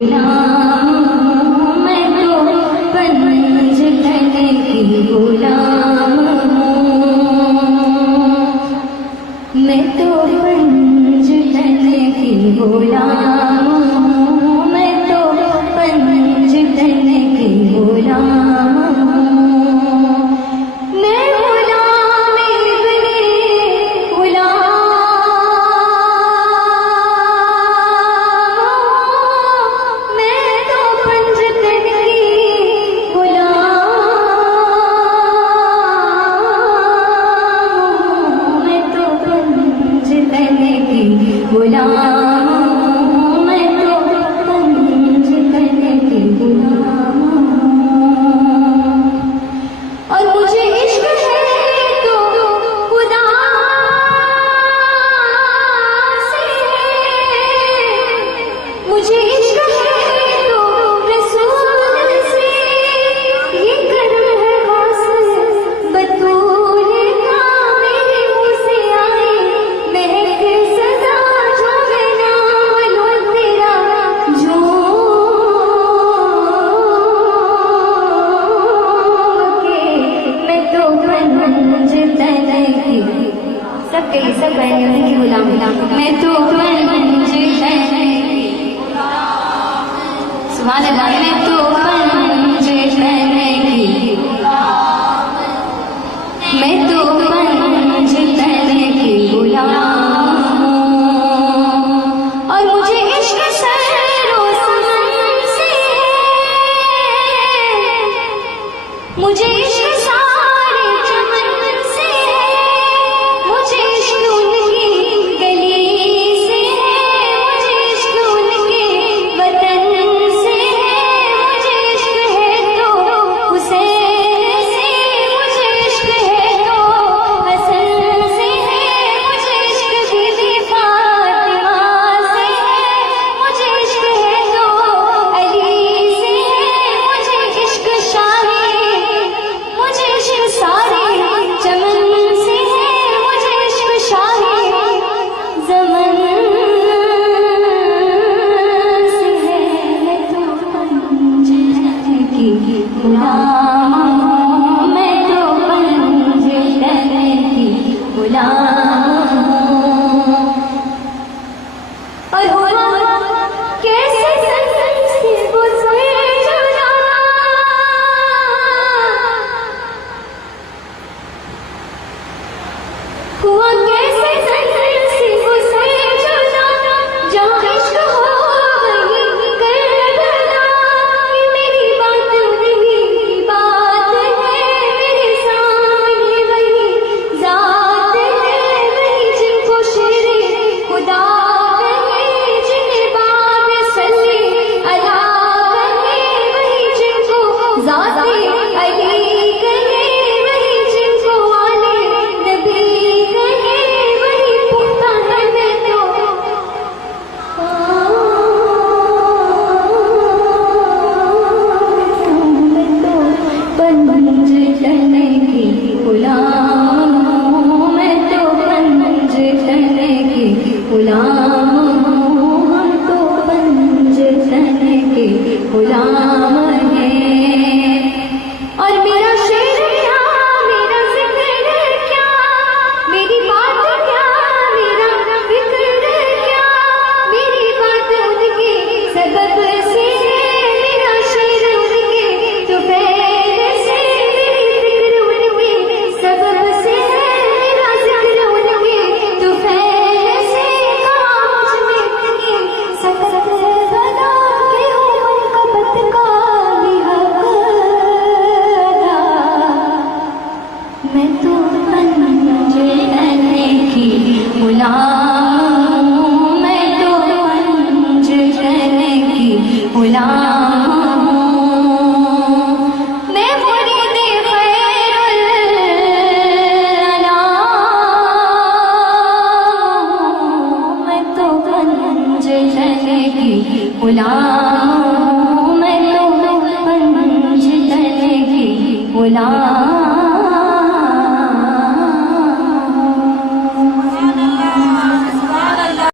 गुलाम मैं तो पंज तन की गुलाम मैं तो पंज तन की गुलाम मैं तो पंज तन की गुलाम मैं गुलाम इब्ने गुलाम मैं तो पंज तन की गुलाम मैं तो पंज तन की गुलाम मैं तो पंज तन की गुलाम और मुझे इश्क है तो खुदा से मुझे इश्क है तो रसूल से ये कर्म है वासल बतूल का मेरे मुँह से आए महक सदा जो मैं नाम लूं तेरा जो मैं तो पंज तन की सबके सब बहनों की गुलाम मैं तो पंज तन की सुभान अल्लाह मैं तो पंज तन की मैं तो पंज तन की गुलाम और मुझे इश्क सरो समन से मुझे इश्क सारे चमन से मुझे इश्क उनकी गली से मुझे इश्क उनके वतन से मुझे इश्क है तो हुसैन से मुझे इश्क है तो हसन से मुझे इश्क बीबी फातिमा से मुझे इश्क है तो अली से मुझे इश्क शाही मुझे इश्क सारे चमन से मुझे इश्क शाही ज़मन से मैं तो पंज तन की गुलाम मैं तो पंज तन की गुलाम और हुआ कैसे से गुजर जुदा हुआ कैसे से गुजर जुदा जहाँ इश्क हो वही करबला ये मेरी बात उन्हीं की बात है मेरे सामने वही जात है वही जिनको शेरे खुदा कहे जिन्हें बाब सल्ले अला कहे वही जिनको ज़ाते अली कहे वही जिनको आले नबी कहे वही पुख्ता है मैं तो पंज तन की गुलाम मैं तो पंज तन की गुलाम हम तो पंज तन के गुलाम हैं और मेरा शेर क्या मेरा जिक्र क्या मेरी बात क्या मेरा फिक्र क्या मेरी बात उनके सबब से मेरा शेर उनके तो फैल से मेरी फिक्र उनके सबब से मेरा जिक्र उनके तो फैल से काज में उनके सकत बना के हो उनका बतका भी हक अदा मैं तो पंज तन की गुलाम मैं तो पंज तन की गुलाम मैं मुरीद खैरुल अनाम मैं तो पंज तन की गुलाम मैं तो पंज तन की गुलाम